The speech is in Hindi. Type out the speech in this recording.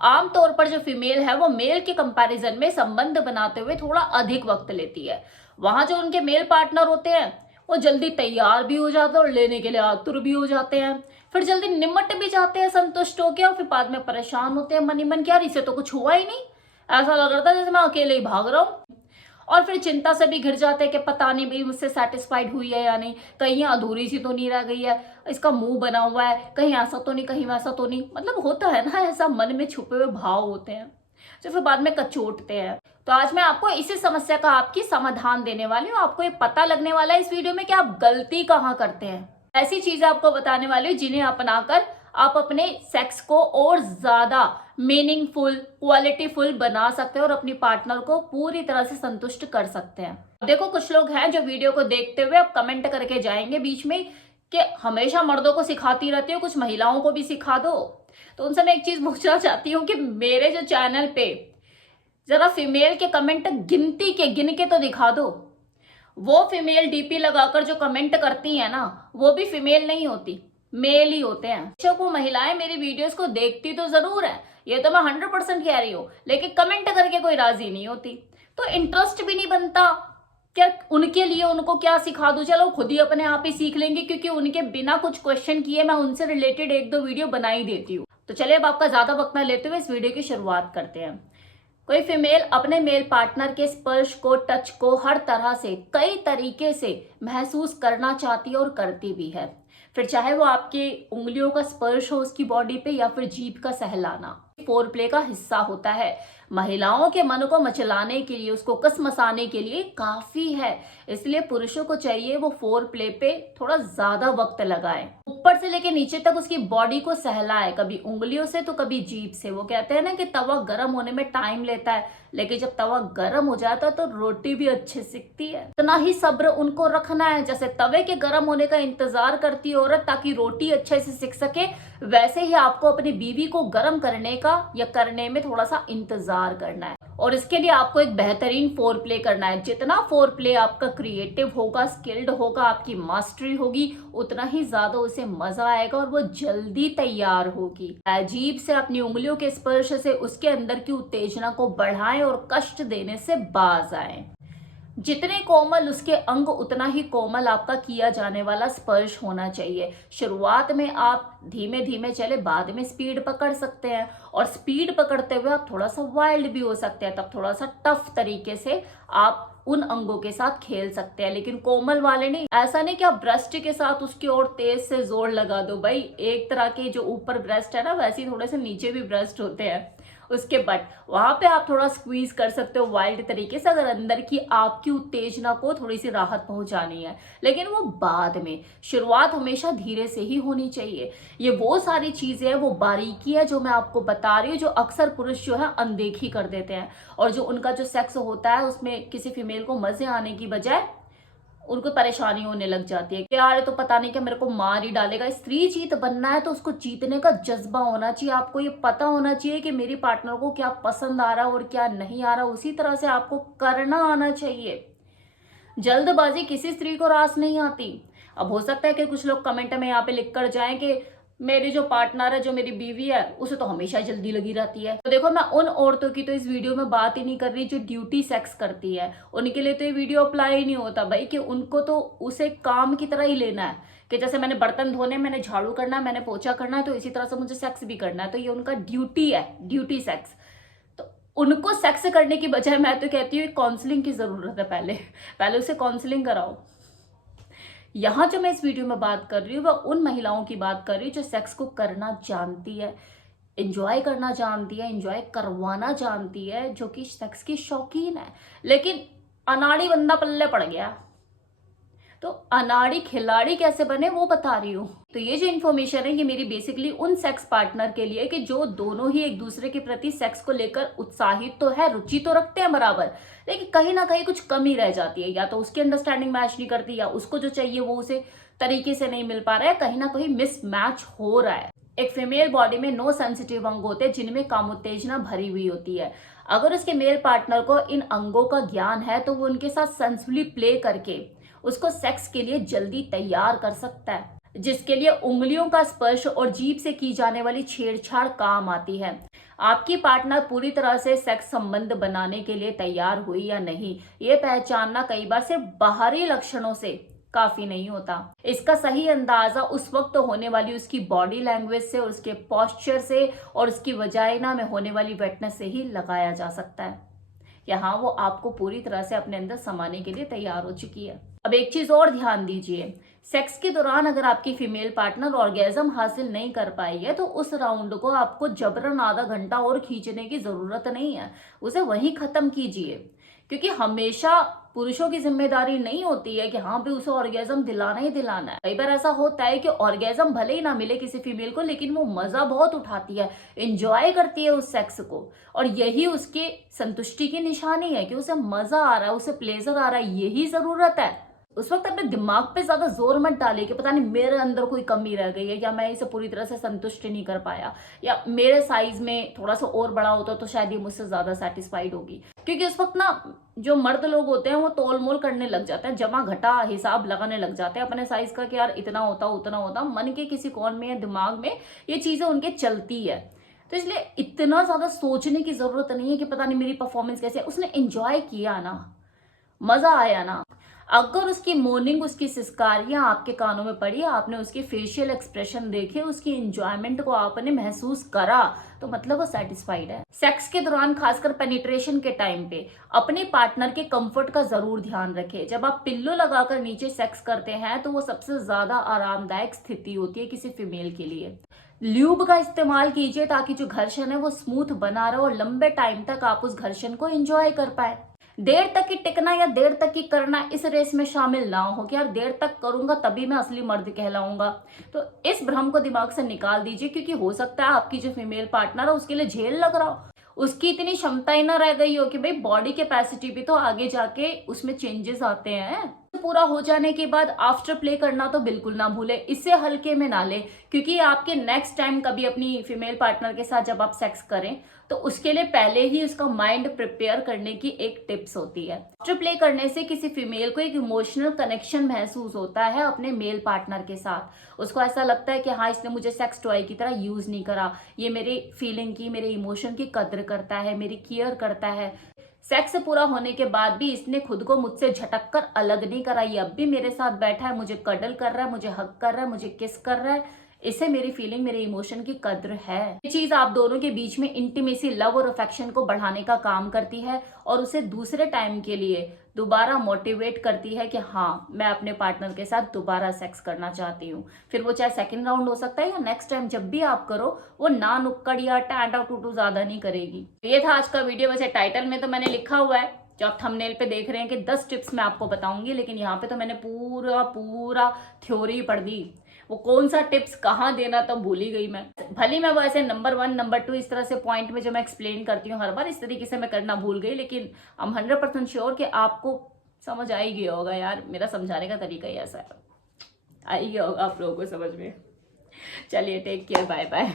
आमतौर पर जो फीमेल है वो मेल के कंपैरिजन में संबंध बनाते हुए थोड़ा अधिक वक्त लेती है। वहां जो उनके मेल पार्टनर होते हैं वो जल्दी तैयार भी हो जाते हैं और लेने के लिए आतुर भी हो जाते हैं। फिर जल्दी निमट भी जाते हैं संतुष्ट होकर, और फिर बाद में परेशान होते हैं मन ही मन, क्या इसे तो कुछ हुआ ही नहीं, ऐसा लग रहा था जैसे मैं अकेले ही भाग रहा हूँ। और फिर चिंता से भी घिर जाते हैं कि पता नहीं भाई मुझसे सेटिस्फाइड हुई है या नहीं, कहीं अधूरी सी तो नहीं रह गई है, इसका मुंह बना हुआ है, कहीं ऐसा तो नहीं, कहीं वैसा तो नहीं। मतलब होता है ना, ऐसा मन में छुपे हुए भाव होते हैं जो फिर बाद में कचोटते हैं। तो आज मैं आपको इसी समस्या का आपकी समाधान देने वाली हूँ। आपको ये पता लगने वाला है इस वीडियो में कि आप गलती कहाँ करते हैं। ऐसी चीजें आपको बताने वाली हूँ जिन्हें अपनाकर आप अपने सेक्स को और ज्यादा मीनिंगफुल, क्वालिटीफुल बना सकते हैं और अपनी पार्टनर को पूरी तरह से संतुष्ट कर सकते हैं। देखो, कुछ लोग हैं जो वीडियो को देखते हुए अब कमेंट करके जाएंगे बीच में कि हमेशा मर्दों को सिखाती रहती हो, कुछ महिलाओं को भी सिखा दो। तो उनसे मैं एक चीज पूछना चाहती हूँ कि मेरे जो चैनल पे जरा फीमेल के कमेंट गिनती के गिन के तो दिखा दो। वो फीमेल डीपी लगाकर जो कमेंट करती है ना, वो भी फीमेल नहीं होती, मेल ही होते हैं। बेशक वो महिलाएं मेरी वीडियोस को देखती तो जरूर है, ये तो मैं 100% कह रही हूँ, लेकिन कमेंट करके कोई राजी नहीं होती। तो इंटरेस्ट भी नहीं बनता क्या उनके लिए उनको क्या सिखा दूं। चलो खुद ही अपने आप ही सीख लेंगे, क्योंकि उनके बिना कुछ क्वेश्चन किए मैं उनसे रिलेटेड एक दो वीडियो बना ही देती हूँ। तो चलिए अब आपका ज्यादा वक्त ना लेते हुए इस वीडियो की शुरुआत करते हैं। कोई फीमेल अपने मेल पार्टनर के स्पर्श को, टच को हर तरह से, कई तरीके से महसूस करना चाहती है और करती भी है। फिर चाहे वो आपकी उंगलियों का स्पर्श हो उसकी बॉडी पे, या फिर जीभ का सहलाना, फोर प्ले का हिस्सा होता है। महिलाओं के मन को मचलाने के लिए, उसको कसमसाने के लिए काफी है। इसलिए पुरुषों को चाहिए वो फोर प्ले पे थोड़ा ज्यादा वक्त लगाए, ऊपर से लेके नीचे तक उसकी बॉडी को सहलाए, कभी उंगलियों से तो कभी जीभ से। वो कहते हैं ना कि तवा गर्म होने में टाइम लेता है, लेकिन जब तवा गर्म हो जाता है तो रोटी भी अच्छे सिकती है। इतना ही सब्र उनको रखना है, जैसे तवे के गर्म होने का इंतजार करती है औरत ताकि रोटी अच्छे से सिक सके, वैसे ही आपको अपनी बीवी को गर्म करने का या करने में थोड़ा सा इंतजार करना है। और इसके लिए आपको एक बेहतरीन फोर प्ले करना है। जितना फोर प्ले आपका क्रिएटिव होगा, स्किल्ड होगा, आपकी मास्टरी होगी, उतना ही ज्यादा उसे मजा आएगा और वो जल्दी तैयार होगी। अजीब से अपनी उंगलियों के स्पर्श से उसके अंदर की उत्तेजना को बढ़ाएं और कष्ट देने से बाज आएं। जितने कोमल उसके अंग, उतना ही कोमल आपका किया जाने वाला स्पर्श होना चाहिए। शुरुआत में आप धीमे धीमे चले, बाद में स्पीड पकड़ सकते हैं, और स्पीड पकड़ते हुए आप थोड़ा सा वाइल्ड भी हो सकते हैं। तब थोड़ा सा टफ तरीके से आप उन अंगों के साथ खेल सकते हैं, लेकिन कोमल वाले नहीं। ऐसा नहीं कि आप ब्रेस्ट के साथ उसकी ओर तेज से जोर लगा दो। भाई एक तरह के जो ऊपर ब्रेस्ट है ना, वैसे ही थोड़े से नीचे भी ब्रेस्ट होते हैं उसके, बट वहां पे आप थोड़ा स्क्वीज कर सकते हो वाइल्ड तरीके से, अगर अंदर की आपकी उत्तेजना को थोड़ी सी राहत पहुंचानी है। लेकिन वो बाद में, शुरुआत हमेशा धीरे से ही होनी चाहिए। ये वो सारी चीजें हैं, वो बारीकी है जो मैं आपको बता रही हूँ, जो अक्सर पुरुष जो है अनदेखी कर देते हैं, और जो उनका जो सेक्स होता है उसमें किसी फीमेल को मजे आने की बजाय उनको परेशानी होने लग जाती है कि यार तो पता नहीं कि मेरे को मार ही डालेगा। स्त्री जीत बनना है तो उसको जीतने का जज्बा होना चाहिए। आपको ये पता होना चाहिए कि मेरी पार्टनर को क्या पसंद आ रहा है और क्या नहीं आ रहा, उसी तरह से आपको करना आना चाहिए। जल्दबाजी किसी स्त्री को रास नहीं आती। अब हो सकता है कि कुछ लोग कमेंट में यहाँ पे लिख कर जाएं कि मेरी जो पार्टनर है, जो मेरी बीवी है, उसे तो हमेशा जल्दी लगी रहती है। तो देखो, मैं उन औरतों की तो इस वीडियो में बात ही नहीं कर रही जो ड्यूटी सेक्स करती है। उनके लिए तो ये वीडियो अप्लाई ही नहीं होता भाई, कि उनको तो उसे काम की तरह ही लेना है, कि जैसे मैंने बर्तन धोने, मैंने झाड़ू करना है, मैंने पोछा करना है, तो इसी तरह से मुझे सेक्स भी करना है। तो ये उनका ड्यूटी है, ड्यूटी सेक्स। तो उनको सेक्स करने की बजाय मैं तो कहती हूँ काउंसलिंग की जरूरत है। पहले उसे काउंसलिंग कराओ। यहां जो मैं इस वीडियो में बात कर रही हूँ वह उन महिलाओं की बात कर रही हूँ जो सेक्स को करना जानती है, एंजॉय करना जानती है, एंजॉय करवाना जानती है, जो कि सेक्स की शौकीन है, लेकिन अनाड़ी बंदा पल्ले पड़ गया। तो अनाड़ी खिलाड़ी कैसे बने वो बता रही हूँ। तो ये जो इन्फॉर्मेशन है ये मेरी बेसिकली उन सेक्स पार्टनर के लिए कि जो दोनों ही एक दूसरे के प्रति सेक्स को लेकर उत्साहित तो है, रुचि तो रखते हैं बराबर, लेकिन कहीं ना कहीं कुछ कमी रह जाती है। या तो उसकी अंडरस्टैंडिंग मैच नहीं करती, या उसको जो चाहिए वो उसे तरीके से नहीं मिल पा रहा है, कहीं ना कहीं मिस मैच हो रहा है। एक फीमेल बॉडी में 9 सेंसिटिव अंग होते हैं जिनमें कामोत्तेजना भरी हुई होती है। अगर उसके मेल पार्टनर को इन अंगों का ज्ञान है तो वो उनके साथ सेंसुअली प्ले करके उसको सेक्स के लिए जल्दी तैयार कर सकता है। जिसके लिए उंगलियों का स्पर्श और जीभ से की जाने वाली छेड़छाड़ काम आती है। आपकी पार्टनर पूरी तरह से सेक्स संबंध बनाने के लिए तैयार हुई या नहीं, ये पहचानना कई बार सिर्फ बाहरी लक्षणों से काफी नहीं होता। इसका सही अंदाजा उस वक्त होने वाली उसकी बॉडी लैंग्वेज से, और उसके पोस्चर से, और उसकी वजाइना में होने वाली वेटनेस से ही लगाया जा सकता है। यहाँ वो आपको पूरी तरह से अपने अंदर समाने के लिए तैयार हो चुकी है। अब एक चीज और ध्यान दीजिए, सेक्स के दौरान अगर आपकी फीमेल पार्टनर ऑर्गेजम हासिल नहीं कर पाई है तो उस राउंड को आपको जबरन आधा घंटा और खींचने की जरूरत नहीं है, उसे वहीं खत्म कीजिए। क्योंकि हमेशा पुरुषों की जिम्मेदारी नहीं होती है कि हाँ भी उसे ऑर्गेजम दिलाना ही दिलाना है। कई बार ऐसा होता है कि ऑर्गेजम भले ही ना मिले किसी फीमेल को, लेकिन वो मजा बहुत उठाती है, एंजॉय करती है उस सेक्स को, और यही उसकी संतुष्टि की निशानी है कि उसे मजा आ रहा है, उसे प्लेजर आ रहा है, यही जरूरत है। उस वक्त अपने दिमाग पे ज्यादा जोर मत डालिए कि पता नहीं मेरे अंदर कोई कमी रह गई है, या मैं इसे पूरी तरह से संतुष्ट नहीं कर पाया, या मेरे साइज में थोड़ा सा और बड़ा होता तो शायद ये मुझसे ज्यादा सेटिस्फाइड होगी। क्योंकि उस वक्त ना जो मर्द लोग होते हैं वो तोल मोल करने लग जाते हैं, जमा घटा हिसाब लगाने लग जाते हैं अपने साइज का कि यार इतना होता उतना होता। मन के किसी कोण में या दिमाग में ये चीजें उनके चलती है, तो इसलिए इतना ज्यादा सोचने की जरूरत नहीं है कि पता नहीं मेरी परफॉर्मेंस कैसे है। उसने एंजॉय किया ना, मजा आया ना। अगर उसकी मॉर्निंग, उसकी सिस्कारियां आपके कानों में पड़ी, आपने उसके फेशियल एक्सप्रेशन देखे, उसकी एंजॉयमेंट को आपने महसूस करा, तो मतलब वो सेटिस्फाइड है। सेक्स के दौरान खासकर पेनिट्रेशन के टाइम पे अपने पार्टनर के कंफर्ट का जरूर ध्यान रखें। जब आप पिल्लो लगाकर नीचे सेक्स करते हैं तो वो सबसे ज्यादा आरामदायक स्थिति होती है किसी फीमेल के लिए। ल्यूब का इस्तेमाल कीजिए ताकि जो घर्षण है वो स्मूथ बना रहे और लंबे टाइम तक आप उस घर्षण को एंजॉय कर पाए। देर तक की टिकना या देर तक की करना इस रेस में शामिल ना हो कि यार देर तक करूंगा तभी मैं असली मर्द कहलाऊंगा। तो इस भ्रम को दिमाग से निकाल दीजिए, क्योंकि हो सकता है आपकी जो फीमेल पार्टनर है उसके लिए झेल लग रहा हो, उसकी इतनी क्षमता ही ना रह गई हो कि भाई बॉडी कैपेसिटी भी तो आगे जाके उसमें चेंजेस आते हैं। पूरा हो जाने के बाद आफ्टर प्ले करना तो बिल्कुल ना भूले, इससे हल्के में ना ले, क्योंकि आपके नेक्स्ट टाइम कभी अपनी फीमेल पार्टनर के साथ जब आप सेक्स करें तो उसके लिए पहले ही उसका माइंड प्रिपेयर करने की एक टिप्स होती है। आफ्टर प्ले करने से किसी फीमेल को एक इमोशनल कनेक्शन महसूस होता है अपने मेल पार्टनर के साथ। उसको ऐसा लगता है कि हाँ इसने मुझे सेक्स टॉय की तरह यूज नहीं करा, ये मेरी फीलिंग की, मेरे इमोशन की कद्र करता है, मेरी केयर करता है। सेक्स पूरा होने के बाद भी इसने खुद को मुझसे झटक कर अलग नहीं करा, ये अब भी मेरे साथ बैठा है, मुझे कडल कर रहा है, मुझे हक कर रहा है, मुझे किस कर रहा है। इसे मेरी फीलिंग, मेरे इमोशन की कद्र है। ये चीज आप दोनों के बीच में इंटीमेसी, लव और अफेक्शन को बढ़ाने का काम करती है और उसे दूसरे टाइम के लिए दोबारा मोटिवेट करती है कि हाँ मैं अपने पार्टनर के साथ दोबारा सेक्स करना चाहती हूँ। फिर वो चाहे सेकंड राउंड हो सकता है या नेक्स्ट टाइम जब भी आप करो, वो ना नुक्कड़ या टाटा टूटू ज्यादा नहीं करेगी। ये था आज का वीडियो। वैसे टाइटल में तो मैंने लिखा हुआ है, जो आप थंबनेल पे देख रहे हैं, कि 10 टिप्स मैं आपको बताऊंगी, लेकिन यहाँ पे तो मैंने पूरा थ्योरी पढ़ दी। वो कौन सा टिप्स कहाँ देना तो भूल ही गई मैं। भले मैं वो ऐसे नंबर 1 नंबर 2 इस तरह से पॉइंट में जो मैं एक्सप्लेन करती हूँ हर बार इस तरीके से मैं करना भूल गई, लेकिन I'm 100% श्योर कि आपको समझ आ ही गया होगा। यार मेरा समझाने का तरीका ही ऐसा है, आ ही गया होगा आप लोगों को समझ में। चलिए टेक केयर, बाय बाय।